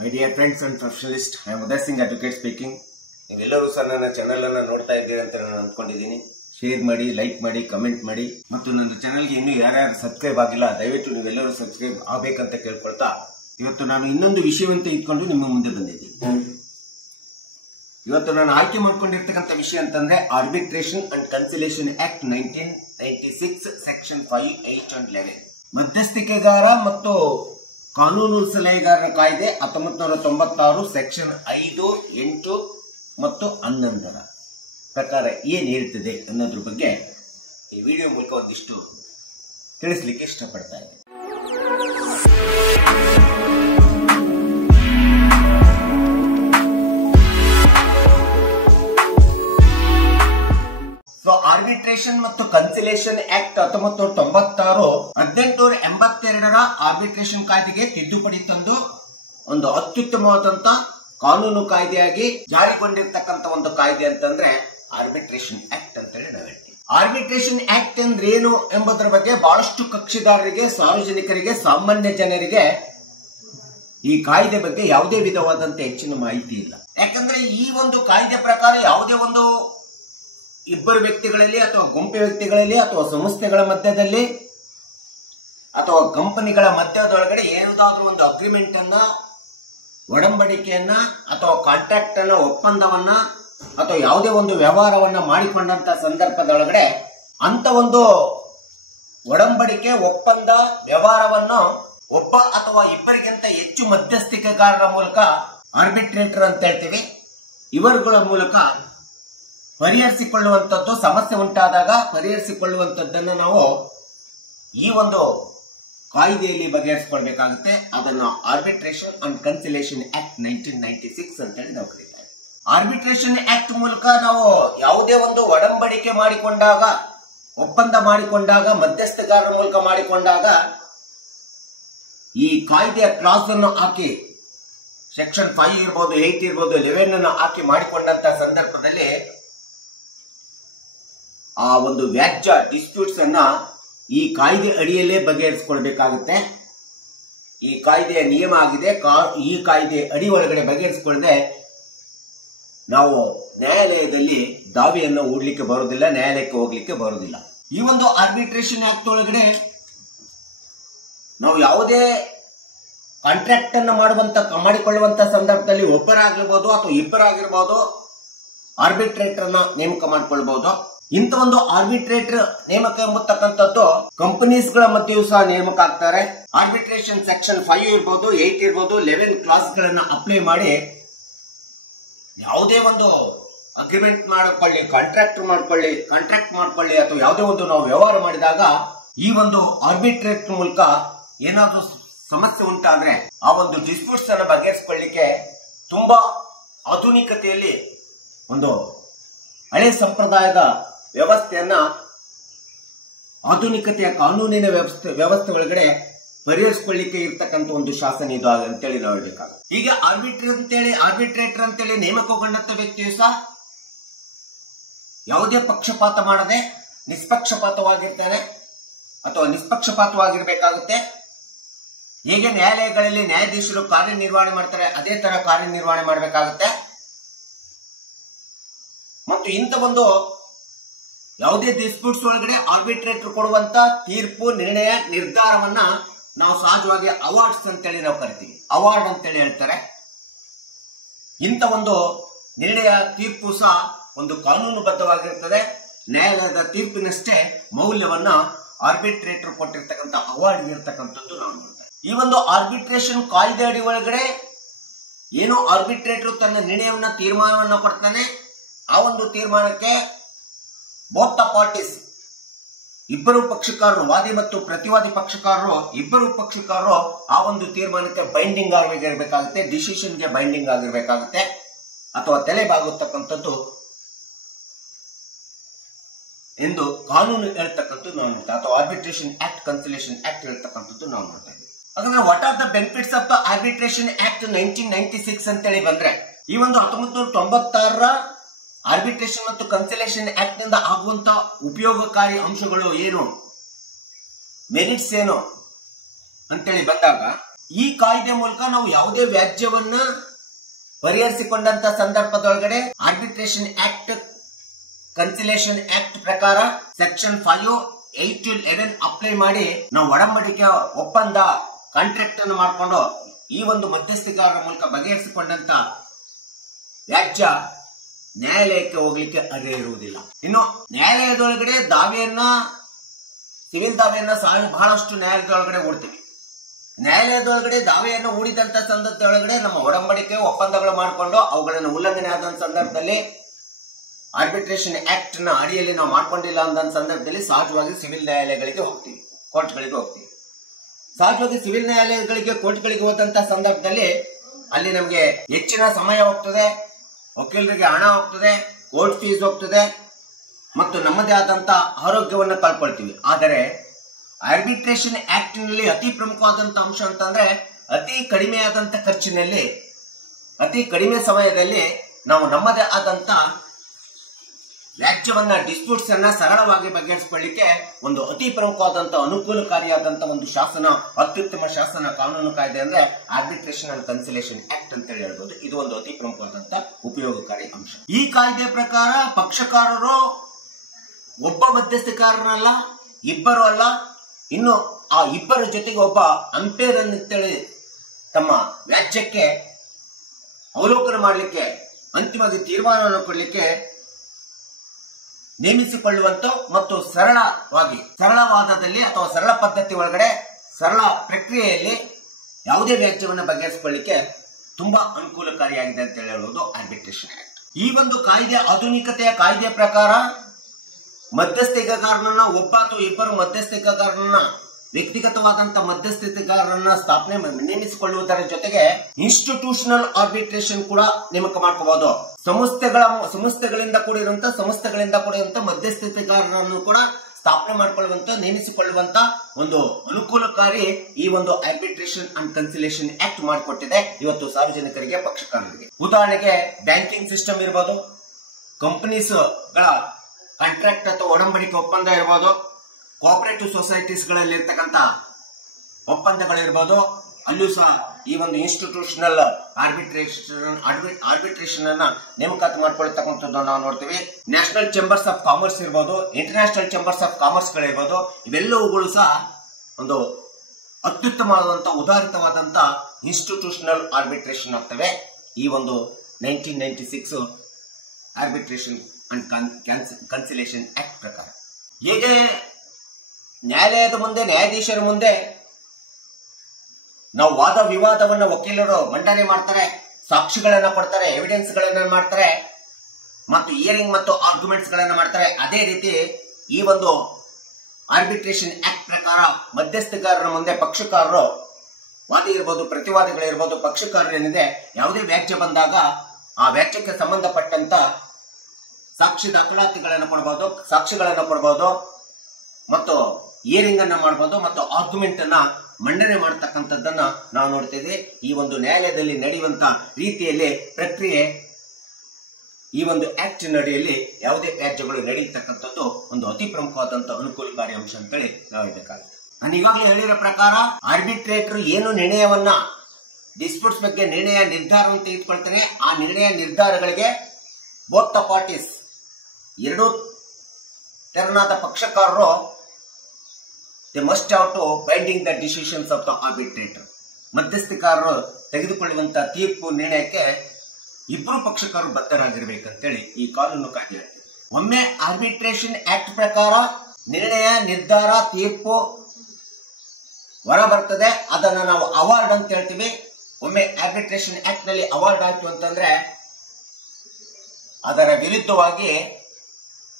My dear friends and professionalists, I am Uday Singh, advocate speaking. ನೀವೆಲ್ಲರೂ ಸಹ ನನ್ನ channel ಅನ್ನು ನೋಡ್ತಾ ಇದ್ದೀರಿ ಅಂತ ನಾನು ಅಂದ್ಕೊಂಡಿದ್ದೀನಿ. ಶೇರ್ ಮಾಡಿ, ಲೈಕ್ ಮಾಡಿ, ಕಮೆಂಟ್ ಮಾಡಿ ಮತ್ತು ನನ್ನ ಚಾನೆಲ್ಗೆ ಇನ್ನೂ ಯಾರ್ಯಾರು ಸಬ್ಸ್ಕ್ರೈಬ್ ಆಗಿಲ್ಲ ದಯವಿಟ್ಟು ನೀವೆಲ್ಲರೂ ಸಬ್ಸ್ಕ್ರೈಬ್ ಆಗಬೇಕಂತ ಕೇಳ್ಕೊಳ್ತಾ ಇವತ್ತು ನಾನು ಇನ್ನೊಂದು ವಿಷಯವಂತ ಇಟ್ಕೊಂಡು ನಿಮ್ಮ ಮುಂದೆ ಬಂದಿದ್ದೀನಿ. ಇವತ್ತು ನಾನು ಆಯ್ಕೆ ಮಾಡ್ಕೊಂಡಿರ್ತಕ್ಕಂಥ ವಿಷಯ ಅಂತಂದ್ರೆ arbitration and conciliation act 1996 section 5, 8 and 11 ಮಧ್ಯಸ್ಥಿಕೆಗಾರ ಮತ್ತು ಕಾನೂನು ಸಲಹೆಗಾರರ ಕಾಯ್ದೆ 1996 ಸೆಕ್ಷನ್ 5, 8 ಮತ್ತು 11 ಪ್ರಕಾರ ಏನ್ ಹೇಳ್ತಿದೆ ಅನ್ನೋದ್ರ ಬಗ್ಗೆ ಈ ವಿಡಿಯೋ ಮೂಲಕ ಒಂದಿಷ್ಟು ತಿಳಿಸ್ಲಿಕ್ಕೆ ಇಷ್ಟಪಡ್ತಾ ಇದ್ದೀನಿ. ಆರ್ಬಿಟ್ರೇಷನ್ ಮತ್ತು ಕನ್ಸಿಲೇಷನ್ ಆಕ್ಟ್ 1996 1882 ಆರ್ಬಿಟ್ರೇಷನ್ ಕಾಯ್ದೆಗೆ ತಿದ್ದುಪಡಿ ತಂದು ಒಂದು ಅತ್ಯುತ್ತಮವಾದಂತ ಕಾನೂನು ಕಾಯ್ದೆಯಾಗಿ ಜಾರಿಗೊಂಡಿರ್ತಕ್ಕಂಥ ಒಂದು ಕಾಯ್ದೆ ಅಂತಂದ್ರೆ ಆರ್ಬಿಟ್ರೇಷನ್ ಆಕ್ಟ್ ಅಂತ ಹೇಳಿ ನಾವು ಹೇಳ್ತೀವಿ. ಆರ್ಬಿಟ್ರೇಷನ್ ಆಕ್ಟ್ ಅಂದ್ರೆ ಏನು ಎಂಬುದರ ಬಗ್ಗೆ ಬಹಳಷ್ಟು ಕಕ್ಷಿದಾರರಿಗೆ, ಸಾರ್ವಜನಿಕರಿಗೆ, ಸಾಮಾನ್ಯ ಜನರಿಗೆ ಈ ಕಾಯ್ದೆ ಬಗ್ಗೆ ಯಾವುದೇ ವಿಧವಾದಂತ ಹೆಚ್ಚಿನ ಮಾಹಿತಿ ಇಲ್ಲ. ಯಾಕಂದ್ರೆ ಈ ಒಂದು ಕಾಯ್ದೆ ಪ್ರಕಾರ ಯಾವುದೇ ಒಂದು ಇಬ್ಬರು ವ್ಯಕ್ತಿಗಳಲ್ಲಿ ಅಥವಾ ಗುಂಪು ವ್ಯಕ್ತಿಗಳಲ್ಲಿ ಅಥವಾ ಸಂಸ್ಥೆಗಳ ಮಧ್ಯದಲ್ಲಿ ಅಥವಾ ಕಂಪನಿಗಳ ಮಧ್ಯದೊಳಗಡೆ ಯಾವುದಾದ್ರೂ ಒಂದು ಅಗ್ರಿಮೆಂಟ್ ಅನ್ನ, ಒಡಂಬಡಿಕೆಯನ್ನ ಅಥವಾ ಕಾಂಟ್ರಾಕ್ಟ್ ಅನ್ನ, ಒಪ್ಪಂದವನ್ನ ಅಥವಾ ಯಾವುದೇ ಒಂದು ವ್ಯವಹಾರವನ್ನ ಮಾಡಿಕೊಂಡಂತ ಸಂದರ್ಭದೊಳಗಡೆ ಅಂತ ಒಂದು ಒಡಂಬಡಿಕೆ, ಒಪ್ಪಂದ, ವ್ಯವಹಾರವನ್ನು ಒಬ್ಬ ಅಥವಾ ಇಬ್ಬರಿಗಿಂತ ಹೆಚ್ಚು ಮಧ್ಯಸ್ಥಿಕೆಗಾರರ ಮೂಲಕ ಆರ್ಬಿಟ್ರೇಟರ್ ಅಂತ ಹೇಳ್ತೀವಿ, ಇವರುಗಳ ಮೂಲಕ ಪರಿಹರಿಸಿಕೊಳ್ಳುವಂಥದ್ದು, ಸಮಸ್ಯೆ ಉಂಟಾದಾಗ ಪರಿಹರಿಸಿಕೊಳ್ಳುವಂಥದ್ದನ್ನು ನಾವು ಈ ಒಂದು ಕಾಯ್ದೆಯಲ್ಲಿ ಬಗೆಹರಿಸಿಕೊಳ್ಬೇಕಾಗುತ್ತೆ. ಅದನ್ನು ಆರ್ಬಿಟ್ರೇಷನ್ ಅಂಡ್ ಕನ್ಸಿಲೇಷನ್ ಆಕ್ಟ್ 1996 ಅಂತ ಹೇಳಿ ನಾವು ಕರೀತಾರೆ. ಆರ್ಬಿಟ್ರೇಷನ್ ಆಕ್ಟ್ ಮೂಲಕ ನಾವು ಯಾವುದೇ ಒಂದು ಒಡಂಬಡಿಕೆ ಮಾಡಿಕೊಂಡಾಗ, ಒಪ್ಪಂದ ಮಾಡಿಕೊಂಡಾಗ, ಮಧ್ಯಸ್ಥಗಾರರ ಮೂಲಕ ಮಾಡಿಕೊಂಡಾಗ ಈ ಕಾಯ್ದೆಯ ಕ್ಲಾಸ್ ಅನ್ನು ಹಾಕಿ ಸೆಕ್ಷನ್ 5 ಇರ್ಬೋದು, 8 ಇರ್ಬೋದು, 11 ಅನ್ನು ಹಾಕಿ ಮಾಡಿಕೊಂಡಂತ ಸಂದರ್ಭದಲ್ಲಿ ಆ ಒಂದು ವ್ಯಾಜ್ಯ ಡಿಸ್ಪ್ಯೂಟ್ಸ್ ಅನ್ನ ಈ ಕಾಯ್ದೆ ಅಡಿಯಲ್ಲೇ ಬಗೆಹರಿಸಿಕೊಳ್ಬೇಕಾಗುತ್ತೆ. ಈ ಕಾಯ್ದೆಯ ನಿಯಮ ಆಗಿದೆ. ಈ ಕಾಯ್ದೆ ಅಡಿ ಒಳಗಡೆ ಬಗೆಹರಿಸಿಕೊಳ್ಳದೆ ನಾವು ನ್ಯಾಯಾಲಯದಲ್ಲಿ ದಾವೆಯನ್ನು ಹೂಡ್ಲಿಕ್ಕೆ ಬರೋದಿಲ್ಲ, ನ್ಯಾಯಾಲಯಕ್ಕೆ ಹೋಗ್ಲಿಕ್ಕೆ ಬರೋದಿಲ್ಲ. ಈ ಒಂದು ಆರ್ಬಿಟ್ರೇಷನ್ ಆಕ್ಟ್ ಒಳಗಡೆ ನಾವು ಯಾವುದೇ ಕಾಂಟ್ರಾಕ್ಟ್ ಅನ್ನು ಮಾಡಿಕೊಳ್ಳುವಂತ ಸಂದರ್ಭದಲ್ಲಿ ಒಬ್ಬರಾಗಿರ್ಬೋದು ಅಥವಾ ಇಬ್ಬರಾಗಿರ್ಬೋದು ಆರ್ಬಿಟ್ರೇಟರ್ ಅನ್ನ ನೇಮಕ ಮಾಡಿಕೊಳ್ಬಹುದು. ಇಂಥ ಒಂದು ಆರ್ಬಿಟ್ರೇಟರ್ ನೇಮಕ ಎಂಬತಕ್ಕಂಥದ್ದು ಕಂಪನೀಸ್ ಗಳ ಮಧ್ಯೆಯೂ ಸಹ ನೇಮಕ ಆಗ್ತಾರೆ. ಆರ್ಬಿಟ್ರೇಷನ್ ಸೆಕ್ಷನ್ 5 ಇರ್ಬೋದು, 8 ಇರ್ಬೋದು, 11 ಕ್ಲಾಸ್ ಗಳನ್ನ ಅಪ್ಲೈ ಮಾಡಿ ಯಾವುದೇ ಒಂದು ಅಗ್ರಿಮೆಂಟ್ ಮಾಡಿಕೊಳ್ಳಿ, ಕಾಂಟ್ರಾಕ್ಟ್ ಮಾಡ್ಕೊಳ್ಳಿ ಅಥವಾ ಯಾವುದೇ ಒಂದು ನಾವು ವ್ಯವಹಾರ ಮಾಡಿದಾಗ ಈ ಒಂದು ಆರ್ಬಿಟ್ರೇಟರ್ ಮೂಲಕ ಏನಾದ್ರೂ ಸಮಸ್ಯೆ ಉಂಟಾದ್ರೆ ಆ ಒಂದು ಡಿಸ್ಪ್ಯೂಟ್ಸ್ ಅನ್ನು ಬಗೆಹರಿಸಿಕೊಳ್ಳಿಕ್ಕೆ ತುಂಬಾ ಆಧುನಿಕತೆಯಲ್ಲಿ ಒಂದು ಹಳೆ ಸಂಪ್ರದಾಯದ ವ್ಯವಸ್ಥೆಯನ್ನ ಆಧುನಿಕತೆಯ ಕಾನೂನಿನ ವ್ಯವಸ್ಥೆ ಒಳಗಡೆ ಪರಿಹರಿಸಿಕೊಳ್ಳಿಕ್ಕೆ ಇರ್ತಕ್ಕಂಥ ಒಂದು ಶಾಸನ ಇದು ಅಂತೇಳಿ ನಾವು ಹೇಳ್ಬೇಕಾಗುತ್ತೆ. ಈಗ ಆರ್ಬಿಟ್ರೇಟರ್ ಅಂತೇಳಿ ನೇಮಕಗೊಂಡಂತ ವ್ಯಕ್ತಿಯು ಸಹ ಯಾವುದೇ ಪಕ್ಷಪಾತ ಮಾಡದೆ ನಿಷ್ಪಕ್ಷಪಾತವಾಗಿರ್ತಾನೆ ಅಥವಾ ನಿಷ್ಪಕ್ಷಪಾತವಾಗಿರ್ಬೇಕಾಗುತ್ತೆ. ಹೇಗೆ ನ್ಯಾಯಾಲಯಗಳಲ್ಲಿ ನ್ಯಾಯಾಧೀಶರು ಕಾರ್ಯನಿರ್ವಹಣೆ ಮಾಡ್ತಾರೆ ಅದೇ ತರ ಕಾರ್ಯನಿರ್ವಹಣೆ ಮಾಡಬೇಕಾಗುತ್ತೆ. ಮತ್ತು ಇಂಥ ಒಂದು ಯಾವುದೇ ಡಿಸ್ಪ್ಯೂಟ್ಸ್ ಒಳಗಡೆ ಆರ್ಬಿಟ್ರೇಟರ್ ಕೊಡುವಂತ ತೀರ್ಪು, ನಿರ್ಣಯ, ನಿರ್ಧಾರವನ್ನ ನಾವು ಸಹಜವಾಗಿ ಅವಾರ್ಡ್ಸ್ ಅಂತೇಳಿ ನಾವು ಕರಿತೀವಿ. ಅವಾರ್ಡ್ ಅಂತೇಳಿ ಹೇಳ್ತಾರೆ. ಇಂಥ ಒಂದು ನಿರ್ಣಯ, ತೀರ್ಪು ಸಹ ಒಂದು ಕಾನೂನುಬದ್ಧವಾಗಿರ್ತದೆ. ನ್ಯಾಯಾಲಯದ ತೀರ್ಪಿನಷ್ಟೇ ಮೌಲ್ಯವನ್ನ ಆರ್ಬಿಟ್ರೇಟರ್ ಕೊಟ್ಟಿರ್ತಕ್ಕಂಥ ಅವಾರ್ಡ್ ಇರ್ತಕ್ಕಂಥದ್ದು ನಾವು ನೋಡ್ತೇವೆ. ಈ ಒಂದು ಆರ್ಬಿಟ್ರೇಷನ್ ಕಾಯ್ದೆ ಅಡಿ ಒಳಗಡೆ ಏನು ಆರ್ಬಿಟ್ರೇಟರ್ ತನ್ನ ನಿರ್ಣಯವನ್ನ, ತೀರ್ಮಾನವನ್ನ ಕೊಡ್ತಾನೆ. ಆ ಒಂದು ತೀರ್ಮಾನಕ್ಕೆ ಬೋತ್ ದ ಪಾರ್ಟೀಸ್, ಇಬ್ಬರು ಪಕ್ಷಕಾರರು, ವಾದಿ ಮತ್ತು ಪ್ರತಿವಾದಿ ಪಕ್ಷಕಾರರು, ಇಬ್ಬರು ಪಕ್ಷಕಾರರು ಆ ಒಂದು ತೀರ್ಮಾನಕ್ಕೆ ಬೈಂಡಿಂಗ್ ಆಗಿರಬೇಕಾಗುತ್ತೆ, ಡಿಸಿಷನ್ಗೆ ಬೈಂಡಿಂಗ್ ಆಗಿರಬೇಕಾಗುತ್ತೆ ಅಥವಾ ತಲೆಬಾಗುತ್ತಕ್ಕಂಥದ್ದು ಎಂದು ಕಾನೂನು ಹೇಳ್ತಕ್ಕಂಥದ್ದು ನಾವು ನೋಡ್ತಾ, ಅಥವಾ ಆರ್ಬಿಟ್ರೇಷನ್ ಆಕ್ಟ್, ಕನ್ಸಿಲೇಷನ್ ಆಕ್ಟ್ ಹೇಳ್ತಕ್ಕಂಥದ್ದು ನಾವು ನೋಡ್ತಾ ಇದ್ದೀವಿ. ಹಾಗಾದ್ರೆ what are the benefits of the arbitration act 1996 ಅಂತೇಳಿ ಬಂದ್ರೆ, ಈ ಒಂದು 1996 ಆರ್ಬಿಟ್ರೇಷನ್ ಮತ್ತು ಕನ್ಸಿಲೇಷನ್ ಆಕ್ಟ್ ನಿಂದ ಆಗುವಂತ ಉಪಯೋಗಕಾರಿ ಅಂಶಗಳು ಏನು, ಮೆರಿಟ್ಸ್ ಏನು ಅಂತೇಳಿ ಬಂದಾಗ ಈ ಕಾಯ್ದೆ ಮೂಲಕ ನಾವು ಯಾವುದೇ ವ್ಯಾಜ್ಯವನ್ನ ಪರಿಹರಿಸಿಕೊಂಡಂತ ಸಂದರ್ಭದೊಳಗಡೆ ಆರ್ಬಿಟ್ರೇಷನ್ ಆಕ್ಟ್, ಕನ್ಸಿಲೇಷನ್ ಆಕ್ಟ್ ಪ್ರಕಾರ ಸೆಕ್ಷನ್ 5, 8 to 11 ಅಪ್ಲೈ ಮಾಡಿ ನಾವು ಒಡಂಬಡಿಕೆ ಒಪ್ಪಂದ ಕಾಂಟ್ರಾಕ್ಟ್ ಅನ್ನು ಮಾಡಿಕೊಂಡು ಈ ಒಂದು ಮಧ್ಯಸ್ಥಿಗಾರರ ಮೂಲಕ ಬಗೆಹರಿಸಿಕೊಂಡಂತ ವ್ಯಾಜ್ಯ ನ್ಯಾಯಾಲಯಕ್ಕೆ ಹೋಗ್ಲಿಕ್ಕೆ ಅರ್ಹ ಇರುವುದಿಲ್ಲ. ಇನ್ನು ನ್ಯಾಯಾಲಯದೊಳಗಡೆ ದಾವೆಯನ್ನ, ಸಿವಿಲ್ ದಾವೆಯನ್ನ ಬಹಳಷ್ಟು ನ್ಯಾಯಾಲಯದೊಳಗಡೆ ಹೂಡ್ತೀವಿ. ನ್ಯಾಯಾಲಯದೊಳಗಡೆ ದಾವೆಯನ್ನು ಹೂಡಿದಂತ ಸಂದರ್ಭದೊಳಗಡೆ ನಮ್ಮ ಒಡಂಬಡಿಕೆ ಒಪ್ಪಂದಗಳು ಮಾಡಿಕೊಂಡು ಅವುಗಳನ್ನು ಉಲ್ಲಂಘನೆ ಆದ ಸಂದರ್ಭದಲ್ಲಿ ಆರ್ಬಿಟ್ರೇಷನ್ ಆಕ್ಟ್ ನ ಅಡಿಯಲ್ಲಿ ನಾವು ಮಾಡ್ಕೊಂಡಿಲ್ಲ ಅಂದ ಸಂದರ್ಭದಲ್ಲಿ ಸಹಜವಾಗಿ ಸಿವಿಲ್ ನ್ಯಾಯಾಲಯಗಳಿಗೆ ಹೋಗ್ತೀವಿ, ಕೋರ್ಟ್ಗಳಿಗೆ ಹೋಗ್ತೀವಿ. ಸಹಜವಾಗಿ ಸಿವಿಲ್ ನ್ಯಾಯಾಲಯಗಳಿಗೆ, ಕೋರ್ಟ್ಗಳಿಗೆ ಹೋದಂತ ಸಂದರ್ಭದಲ್ಲಿ ಅಲ್ಲಿ ನಮಗೆ ಹೆಚ್ಚಿನ ಸಮಯ ಹೋಗ್ತದೆ, ವಕೀಲರಿಗೆ ಹಣ ಹೋಗ್ತದೆ, ಕೋರ್ಟ್ ಫೀಸ್ ಹೋಗ್ತದೆ ಮತ್ತು ನಮ್ಮದೇ ಆದಂತ ಆರೋಗ್ಯವನ್ನು ಕಳ್ಕೊಳ್ತೀವಿ. ಆದರೆ ಆರ್ಬಿಟ್ರೇಷನ್ ಆಕ್ಟ್ ನಲ್ಲಿ ಅತಿ ಪ್ರಮುಖವಾದಂತ ಅಂಶ ಅಂತಂದ್ರೆ ಅತಿ ಕಡಿಮೆ ಆದಂತ ಖರ್ಚಿನಲ್ಲಿ, ಅತಿ ಕಡಿಮೆ ಸಮಯದಲ್ಲಿ ನಾವು ನಮ್ಮದೇ ಆದಂತ ವ್ಯಾಜ್ಯವನ್ನ, ಡಿಸ್ಪ್ಯೂಟ್ಸ್ ಅನ್ನ ಸರಳವಾಗಿ ಬಗೆಹರಿಸಿಕೊಳ್ಳಿಕ್ಕೆ ಒಂದು ಅತಿ ಪ್ರಮುಖವಾದಂತ ಅನುಕೂಲಕಾರಿಯಾದಂತ ಒಂದು ಶಾಸನ, ಅತ್ಯುತ್ತಮ ಶಾಸನ ಕಾನೂನು ಕಾಯ್ದೆ ಅಂದ್ರೆ ಆರ್ಬಿಟ್ರೇಷನ್ ಅಂಡ್ ಕನ್ಸಿಲೇಷನ್ ಆಕ್ಟ್ ಅಂತ ಹೇಳ್ಬೋದು. ಇದು ಒಂದು ಅತಿ ಪ್ರಮುಖವಾದಂತ ಉಪಯೋಗಕಾರಿ ಅಂಶ. ಈ ಕಾಯ್ದೆ ಪ್ರಕಾರ ಪಕ್ಷಕಾರರು ಒಬ್ಬ ಮಧ್ಯಸ್ಥಿಕಾರರಲ್ಲ, ಇಬ್ಬರು ಅಲ್ಲ, ಇನ್ನು ಆ ಇಬ್ಬರ ಜೊತೆಗೆ ಒಬ್ಬ ಅಂಪೇರ್ ಅಂತೇಳಿ ತಮ್ಮ ವ್ಯಾಜ್ಯಕ್ಕೆ ಅವಲೋಕನ ಮಾಡಲಿಕ್ಕೆ, ಅಂತಿಮವಾಗಿ ತೀರ್ಮಾನವನ್ನು ಕೊಡಲಿಕ್ಕೆ ನೇಮಿಸಿಕೊಳ್ಳುವಂತ ಮತ್ತು ಸರಳವಾದದಲ್ಲಿ ಅಥವಾ ಸರಳ ಪದ್ಧತಿ ಒಳಗಡೆ, ಸರಳ ಪ್ರಕ್ರಿಯೆಯಲ್ಲಿ ಯಾವುದೇ ವ್ಯಾಜ್ಯವನ್ನು ಬಗೆಹರಿಸಿಕೊಳ್ಳಿಕ್ಕೆ ತುಂಬಾ ಅನುಕೂಲಕಾರಿಯಾಗಿದೆ ಅಂತ ಹೇಳುವುದು ಆರ್ಬಿಟ್ರೇಷನ್ ಆಕ್ಟ್. ಈ ಒಂದು ಕಾಯ್ದೆ ಆಧುನಿಕತೆಯ ಕಾಯ್ದೆಯ ಪ್ರಕಾರ ಮಧ್ಯಸ್ಥಿಕೆಗಾರನನ್ನ, ಒಬ್ಬ ಅಥವಾ ಇಬ್ಬರು ಮಧ್ಯಸ್ಥಿಕೆಗಾರರನ್ನ, ವ್ಯಕ್ತಿಗತವಾದಂತ ಮಧ್ಯಸ್ಥಿಕೆಗಾರರನ್ನ ಸ್ಥಾಪನೆ ನೇಮಿಸಿಕೊಳ್ಳುವುದರ ಜೊತೆಗೆ ಇನ್ಸ್ಟಿಟ್ಯೂಷನಲ್ ಆರ್ಬಿಟ್ರೇಷನ್ ಕೂಡ ನೇಮಕ ಮಾಡ್ಕೋಬಹುದು. ಸಂಸ್ಥೆಗಳಿಂದ ಕೂಡಿರುವಂತ ಮಧ್ಯಸ್ಥಿಕೆಗಾರರನ್ನು ಕೂಡ ಸ್ಥಾಪನೆ ಮಾಡಿಕೊಳ್ಳುವಂತ, ನೇಮಿಸಿಕೊಳ್ಳುವಂತ ಒಂದು ಅನುಕೂಲಕಾರಿ ಈ ಒಂದು ಆರ್ಬಿಟ್ರೇಷನ್ ಅಂಡ್ ಕನ್ಸಿಲೇಷನ್ ಆಕ್ಟ್ ಮಾಡಿಕೊಟ್ಟಿದೆ ಇವತ್ತು ಸಾರ್ವಜನಿಕರಿಗೆ, ಪಕ್ಷಕಾರರಿಗೆ. ಉದಾಹರಣೆಗೆ ಬ್ಯಾಂಕಿಂಗ್ ಸಿಸ್ಟಮ್ ಇರಬಹುದು, ಕಂಪನೀಸ್ ಗಳ ಕಾಂಟ್ರಾಕ್ಟ್ ಅಥವಾ ಒಡಂಬಡಿಕೆ ಒಪ್ಪಂದ ಇರಬಹುದು, ಕೋಆಪರೇಟಿವ್ ಸೊಸೈಟೀಸ್ ಗಳಲ್ಲಿ ಇರ್ತಕ್ಕಂಥ ಒಪ್ಪಂದಗಳಿರ್ಬೋದು. ಅಲ್ಲೂ ಸಹ ಈ ಒಂದು ಇನ್ಸ್ಟಿಟ್ಯೂಷನಲ್ ಆರ್ಬಿಟ್ರೇಷನ್ ಅನ್ನ ನೇಮಕಾತಿ ಮಾಡ್ಕೊಳ್ತಕ್ಕಂಥದ್ದು ನಾವು ನೋಡ್ತೀವಿ. ನ್ಯಾಷನಲ್ ಚೇಂಬರ್ಸ್ ಆಫ್ ಕಾಮರ್ಸ್ ಇರ್ಬೋದು, ಇಂಟರ್ನ್ಯಾಷನಲ್ ಚೇಂಬರ್ಸ್ ಆಫ್ ಕಾಮರ್ಸ್ ಗಳಿರ್ಬೋದು. ಇವೆಲ್ಲವುಗಳು ಸಹ ಒಂದು ಅತ್ಯುತ್ತಮವಾದಂತ, ಉದಾರಿತವಾದಂತ ಇನ್ಸ್ಟಿಟ್ಯೂಷನಲ್ ಆರ್ಬಿಟ್ರೇಷನ್ ಆಗ್ತವೆ ಈ ಒಂದು 1996 ಆರ್ಬಿಟ್ರೇಷನ್ ಅಂಡ್ ಕನ್ಸಿಲೇಷನ್ ಆಕ್ಟ್ ಪ್ರಕಾರ. ಹೇಗೆ ನ್ಯಾಯಾಲಯದ ಮುಂದೆ, ನ್ಯಾಯಾಧೀಶರ ಮುಂದೆ ನಾವು ವಾದ ವಿವಾದವನ್ನ ವಕೀಲರು ಮಂಡನೆ ಮಾಡ್ತಾರೆ, ಸಾಕ್ಷಿಗಳನ್ನ ಕೊಡ್ತಾರೆ, ಎವಿಡೆನ್ಸ್ ಗಳನ್ನ ಮಾಡ್ತಾರೆ ಮತ್ತು ಹಿಯರಿಂಗ್ ಮತ್ತು ಆರ್ಗ್ಯುಮೆಂಟ್ಸ್ ಗಳನ್ನ ಮಾಡ್ತಾರೆ, ಅದೇ ರೀತಿ ಈ ಒಂದು ಆರ್ಬಿಟ್ರೇಷನ್ ಆಕ್ಟ್ ಪ್ರಕಾರ ಮಧ್ಯಸ್ಥಿಗಾರರ ಮುಂದೆ ಪಕ್ಷಕಾರರು, ವಾದಿ ಇರ್ಬೋದು, ಪ್ರತಿವಾದಿಗಳಿರ್ಬೋದು, ಪಕ್ಷಕಾರರು ಏನಿದೆ ಯಾವುದೇ ವ್ಯಾಜ್ಯ ಬಂದಾಗ ಆ ವ್ಯಾಜ್ಯಕ್ಕೆ ಸಂಬಂಧಪಟ್ಟಂತ ಸಾಕ್ಷಿ ದಾಖಲಾತಿಗಳನ್ನು ಕೊಡಬಹುದು, ಸಾಕ್ಷಿಗಳನ್ನು ಕೊಡಬಹುದು ಮತ್ತು ಹಿಯರಿಂಗ್ ಅನ್ನ ಮಾಡಬಹುದು ಮತ್ತು ಆರ್ಗ್ಯುಮೆಂಟ್ ಅನ್ನ ಮಂಡನೆ ಮಾಡತಕ್ಕಂಥದ್ದನ್ನ ನಾವು ನೋಡ್ತೇವೆ. ಈ ಒಂದು ನ್ಯಾಯಾಲಯದಲ್ಲಿ ನಡೆಯುವಂತ ರೀತಿಯಲ್ಲಿ ಪ್ರಕ್ರಿಯೆ ಈ ಒಂದು ಆಕ್ಟ್ ನಡಿಯಲ್ಲಿ ಯಾವುದೇ ವ್ಯಾಜ್ಯಗಳು ನಡೆಯತಕ್ಕಂಥದ್ದು ಒಂದು ಅತಿ ಪ್ರಮುಖವಾದಂತಹ ಅನುಕೂಲಕಾರಿ ಅಂಶ ಅಂತೇಳಿ ನಾವು ಹೇಳಬೇಕಾಗುತ್ತೆ. ನಾನು ಈಗಾಗಲೇ ಹೇಳಿರೋ ಪ್ರಕಾರ ಆರ್ಬಿಟ್ರೇಟರ್ ಏನು ನಿರ್ಣಯವನ್ನ, ಡಿಸ್ಪ್ಯೂಟ್ಸ್ ಬಗ್ಗೆ ನಿರ್ಧಾರವನ್ನು ತೆಗೆದುಕೊಳ್ತಾನೆ, ಆ ನಿರ್ಧಾರಗಳಿಗೆ ಬೋತ್ ದ ಪಾರ್ಟೀಸ್, ಎರಡೂ ತೆರನಾದ ಪಕ್ಷಕಾರರು they must have to binding the decisions of the arbitrator. ಮಧ್ಯಸ್ಥಿಕಾರರು ತೆಗೆದುಕೊಳ್ಳುವಂತ ತೀರ್ಪು, ನಿರ್ಣಯಕ್ಕೆ ಇಬ್ಬರು ಪಕ್ಷಕಾರರು ಬದ್ಧರಾಗಿರ್ಬೇಕಂತೇಳಿ ಈ ಕಾನೂನು ಕಾಯ್ದೆ ಹೇಳ್ತದೆ. ಒಮ್ಮೆ ಆರ್ಬಿಟ್ರೇಷನ್ ಆಕ್ಟ್ ಪ್ರಕಾರ ನಿರ್ಣಯ, ನಿರ್ಧಾರ, ತೀರ್ಪು ಹೊರ ಬರ್ತದೆ, ಅದನ್ನ ನಾವು ಅವಾರ್ಡ್ ಅಂತ ಹೇಳ್ತೀವಿ. ಒಮ್ಮೆ ಆರ್ಬಿಟ್ರೇಷನ್ ಆಕ್ಟ್ ನಲ್ಲಿ ಅವಾರ್ಡ್ ಆಯ್ತು ಅಂತಂದ್ರೆ ಅದರ ವಿರುದ್ಧವಾಗಿ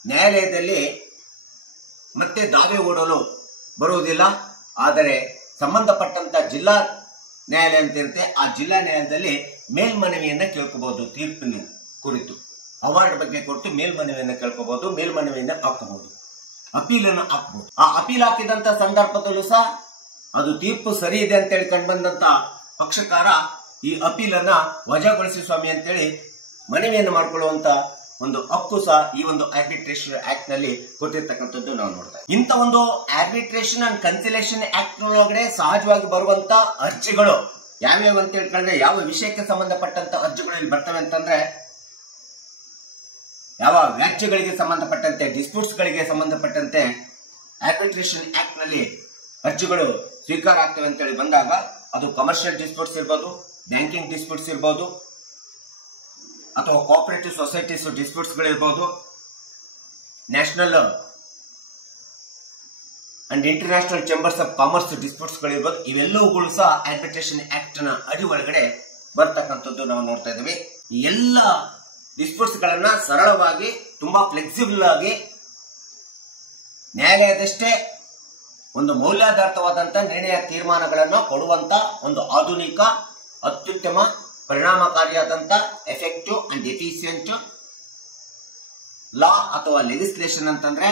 ನ್ಯಾಯಾಲಯದಲ್ಲಿ ಮತ್ತೆ ದಾವೆ ಹೂಡಲು ಬರುವುದಿಲ್ಲ. ಆದರೆ ಸಂಬಂಧಪಟ್ಟಂತ ಜಿಲ್ಲಾ ನ್ಯಾಯಾಲಯ ಅಂತ ಇರುತ್ತೆ, ಆ ಜಿಲ್ಲಾ ನ್ಯಾಯಾಲಯದಲ್ಲಿ ಮೇಲ್ಮನವಿಯನ್ನ ಕೇಳ್ಕೋಬಹುದು. ತೀರ್ಪಿನ ಕುರಿತು ಅವಾರ್ಡ್ ಬಗ್ಗೆ ಕೊಟ್ಟು ಮೇಲ್ಮನವಿಯನ್ನ ಕೇಳ್ಕೋಬಹುದು, ಮೇಲ್ಮನವಿಯನ್ನ ಹಾಕಬಹುದು, ಅಪೀಲನ್ನು ಹಾಕಬಹುದು. ಆ ಅಪೀಲ್ ಹಾಕಿದಂತ ಸಂದರ್ಭದಲ್ಲೂ ಸಹ ಅದು ತೀರ್ಪು ಸರಿ ಇದೆ ಅಂತ ಹೇಳಿ ಕಂಡು ಬಂದಂತ ಪಕ್ಷಕಾರ ಈ ಅಪೀಲನ್ನ ವಜಾಗೊಳಿಸಿ ಸ್ವಾಮಿ ಅಂತೇಳಿ ಮನವಿಯನ್ನು ಮಾಡಿಕೊಳ್ಳುವಂತ ಒಂದು ಹಕ್ಕು ಸಹ ಈ ಒಂದು ಆರ್ಬಿಟ್ರೇಷನ್ ಆಕ್ಟ್ ನಲ್ಲಿ ಕೊಟ್ಟಿರ್ತಕ್ಕಂಥದ್ದು ನಾವು ನೋಡ್ತಾ ಇದ್ದೀವಿ. ಇಂಥ ಒಂದು ಆರ್ಬಿಟ್ರೇಷನ್ ಅಂಡ್ ಕನ್ಸಿಲೇಷನ್ ಆಕ್ಟ್ ಒಳಗಡೆ ಸಹಜವಾಗಿ ಬರುವಂತ ಅರ್ಜಿಗಳು ಯಾವ್ಯಾವ ಅಂತ ಹೇಳ್ಕೊಂಡ್ರೆ, ಯಾವ ವಿಷಯಕ್ಕೆ ಸಂಬಂಧಪಟ್ಟಂತ ಅರ್ಜಿಗಳು ಇಲ್ಲಿ ಬರ್ತವೆ ಅಂತಂದ್ರೆ, ಯಾವ ವ್ಯಾಜ್ಯಗಳಿಗೆ ಸಂಬಂಧಪಟ್ಟಂತೆ, ಡಿಸ್ಪ್ಯೂಟ್ಸ್ ಗಳಿಗೆ ಸಂಬಂಧಪಟ್ಟಂತೆ ಆರ್ಬಿಟ್ರೇಷನ್ ಆಕ್ಟ್ ನಲ್ಲಿ ಅರ್ಜಿಗಳು ಸ್ವೀಕಾರ ಆಗ್ತವೆ ಅಂತ ಹೇಳಿ ಬಂದಾಗ, ಅದು ಕಮರ್ಷಿಯಲ್ ಡಿಸ್ಪ್ಯೂಟ್ಸ್ ಇರ್ಬೋದು, ಬ್ಯಾಂಕಿಂಗ್ ಡಿಸ್ಪ್ಯೂಟ್ಸ್ ಇರ್ಬೋದು, ಅಥವಾ ಕೋಆಪರೇಟಿವ್ ಸೊಸೈಟೀಸ್ ಡಿಸ್ಪ್ಯೂಟ್ಸ್ ಗಳಿರ್ಬೋದು, national and international chambers of commerce disputes ಗಳಿರ್ಬೋದು. ಇವೆಲ್ಲವುಗಳು ಸಹ ಆರ್ಬಿಟ್ರೇಷನ್ ಆಕ್ಟ್ ನ ಅಡಿ ಒಳಗಡೆ ಬರ್ತಕ್ಕಂಥದ್ದು ನಾವು ನೋಡ್ತಾ ಇದ್ದೀವಿ. ಈ ಎಲ್ಲ ಡಿಸ್ಪ್ಯೂಟ್ಸ್ ಗಳನ್ನ ಸರಳವಾಗಿ, ತುಂಬಾ ಫ್ಲೆಕ್ಸಿಬಲ್ ಆಗಿ ನ್ಯಾಯಾಲಯದಷ್ಟೇ ಒಂದು ಮೌಲ್ಯಾಧಾರಿತವಾದಂತ ನಿರ್ಣಯ ತೀರ್ಮಾನಗಳನ್ನು ಕೊಡುವಂತ ಒಂದು ಆಧುನಿಕ, ಅತ್ಯುತ್ತಮ, ಪರಿಣಾಮಕಾರಿಯಾದಂತ ಎಫೆಕ್ಟಿವ್ ಅಂಡ್ ಎಫಿಷಿಯಂಟ್ ಲಾ ಅಥವಾ ಲೆಜಿಸ್ಲೇಷನ್ ಅಂತಂದ್ರೆ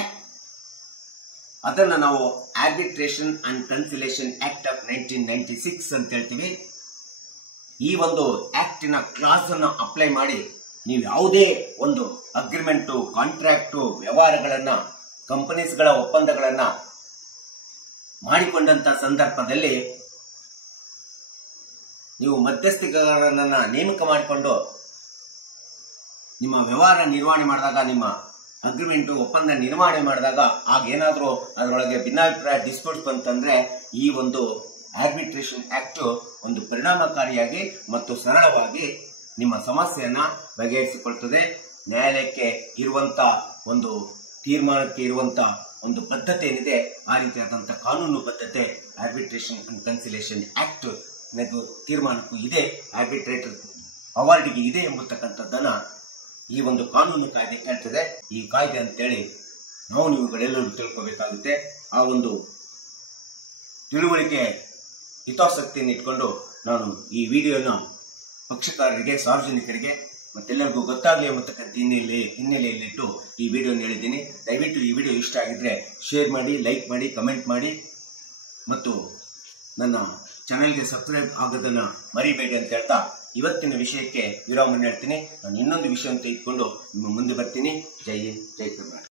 ಅದನ್ನ ನಾವು arbitration and conciliation act of 1996 ಅಂತ ಹೇಳ್ತೀವಿ. ಈ ಒಂದು ಆಕ್ಟಿನ ಕ್ಲಾಸ್ ಅನ್ನು ಅಪ್ಲೈ ಮಾಡಿ ನೀವು ಯಾವುದೇ ಒಂದು ಅಗ್ರಿಮೆಂಟು, ಕಾಂಟ್ರಾಕ್ಟು, ವ್ಯವಹಾರಗಳನ್ನ, ಕಂಪನೀಸ್ಗಳ ಒಪ್ಪಂದಗಳನ್ನ ಮಾಡಿಕೊಂಡಂತ ಸಂದರ್ಭದಲ್ಲಿ ನೀವು ಮಧ್ಯಸ್ಥಿಕೆಗಳನ್ನ ನೇಮಕ ಮಾಡಿಕೊಂಡು ನಿಮ್ಮ ವ್ಯವಹಾರ ನಿರ್ವಹಣೆ ಮಾಡಿದಾಗ, ನಿಮ್ಮ ಅಗ್ರಿಮೆಂಟ್ ಒಪ್ಪಂದ ನಿರ್ವಹಣೆ ಮಾಡಿದಾಗ ಆಗೇನಾದ್ರೂ ಅದರೊಳಗೆ ಭಿನ್ನಾಭಿಪ್ರಾಯ ಡಿಸ್ಪ್ಯೂಟ್ಸ್ ಬಂತಂದ್ರೆ ಈ ಒಂದು ಆರ್ಬಿಟ್ರೇಷನ್ ಆಕ್ಟ್ ಒಂದು ಪರಿಣಾಮಕಾರಿಯಾಗಿ ಮತ್ತು ಸರಳವಾಗಿ ನಿಮ್ಮ ಸಮಸ್ಯೆಯನ್ನ ಬಗೆಹರಿಸಿಕೊಳ್ತದೆ. ನ್ಯಾಯಾಲಯಕ್ಕೆ ಇರುವಂತ ಒಂದು ತೀರ್ಮಾನಕ್ಕೆ ಇರುವಂತ ಒಂದು ಬದ್ಧತೆ ಏನಿದೆ, ಆ ರೀತಿಯಾದಂತಹ ಕಾನೂನು ಬದ್ಧತೆ ಆರ್ಬಿಟ್ರೇಷನ್ ಅಂಡ್ ಕನ್ಸಿಲೇಷನ್ ಆಕ್ಟ್ ತೀರ್ಮಾನಕ್ಕೂ ಇದೆ, ಆರ್ಬಿಟ್ರೇಟರ್ ಅವಾರ್ಡ್ಗೆ ಇದೆ ಎಂಬತಕ್ಕಂಥದ್ದನ್ನ ಈ ಒಂದು ಕಾನೂನು ಕಾಯ್ದೆ ಹೇಳ್ತದೆ. ಈ ಕಾಯ್ದೆ ಅಂತೇಳಿ ನಾವು ನೀವುಗಳೆಲ್ಲರೂ ತಿಳ್ಕೋಬೇಕಾಗುತ್ತೆ. ಆ ಒಂದು ತಿಳುವಳಿಕೆ, ಹಿತಾಸಕ್ತಿಯನ್ನು ಇಟ್ಕೊಂಡು ನಾನು ಈ ವಿಡಿಯೋನ ಪಕ್ಷಕಾರರಿಗೆ, ಸಾರ್ವಜನಿಕರಿಗೆ ಮತ್ತೆಲ್ಲರಿಗೂ ಗೊತ್ತಾಗಲಿ ಎಂಬತಕ್ಕಂಥ ಹಿನ್ನೆಲೆಯಲ್ಲಿಟ್ಟು ಈ ವಿಡಿಯೋನ ಹೇಳಿದ್ದೀನಿ. ದಯವಿಟ್ಟು ಈ ವಿಡಿಯೋ ಇಷ್ಟ ಆಗಿದ್ರೆ ಶೇರ್ ಮಾಡಿ, ಲೈಕ್ ಮಾಡಿ, ಕಮೆಂಟ್ ಮಾಡಿ ಮತ್ತು ನನ್ನ ಚಾನೆಲ್ಗೆ ಸಬ್ಸ್ಕ್ರೈಬ್ ಆಗೋದನ್ನ ಮರಿಬೇಡಿ ಅಂತ ಹೇಳ್ತಾ ಇವತ್ತಿನ ವಿಷಯಕ್ಕೆ ವಿರಾಮ ಹೇಳ್ತೀನಿ. ನಾನು ಇನ್ನೊಂದು ವಿಷಯ ಅಂತ ಇಟ್ಕೊಂಡು ನಿಮ್ಮ ಮುಂದೆ ಬರ್ತೀನಿ. ಜೈ ಹಿಂದ್, ಜೈ ಕರ್ನಾಟಕ.